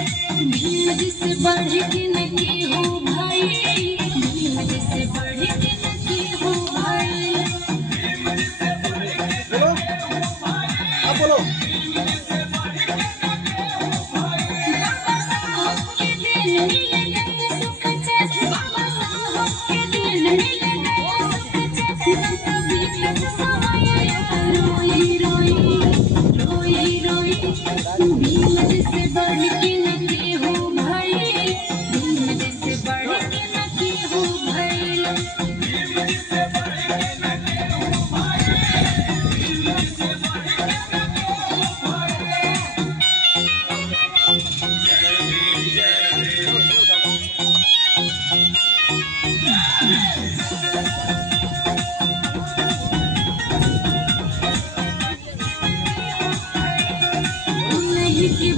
जिससे बढ़ के नहीं हो भाई, जिससे बढ़ के नहीं हो भाई। बोलो, अब बोलो। बाबा साहब के दिन मिले गए सुख चैन, बाबा साहब के दिन मिले गए सुख चैन। कभी तक समय रोई रोई रोई रोई, भीम जिससे बढ़ के नहीं हो भाई, भीम जिससे बढ़ के नहीं हो भाई। नहीं कि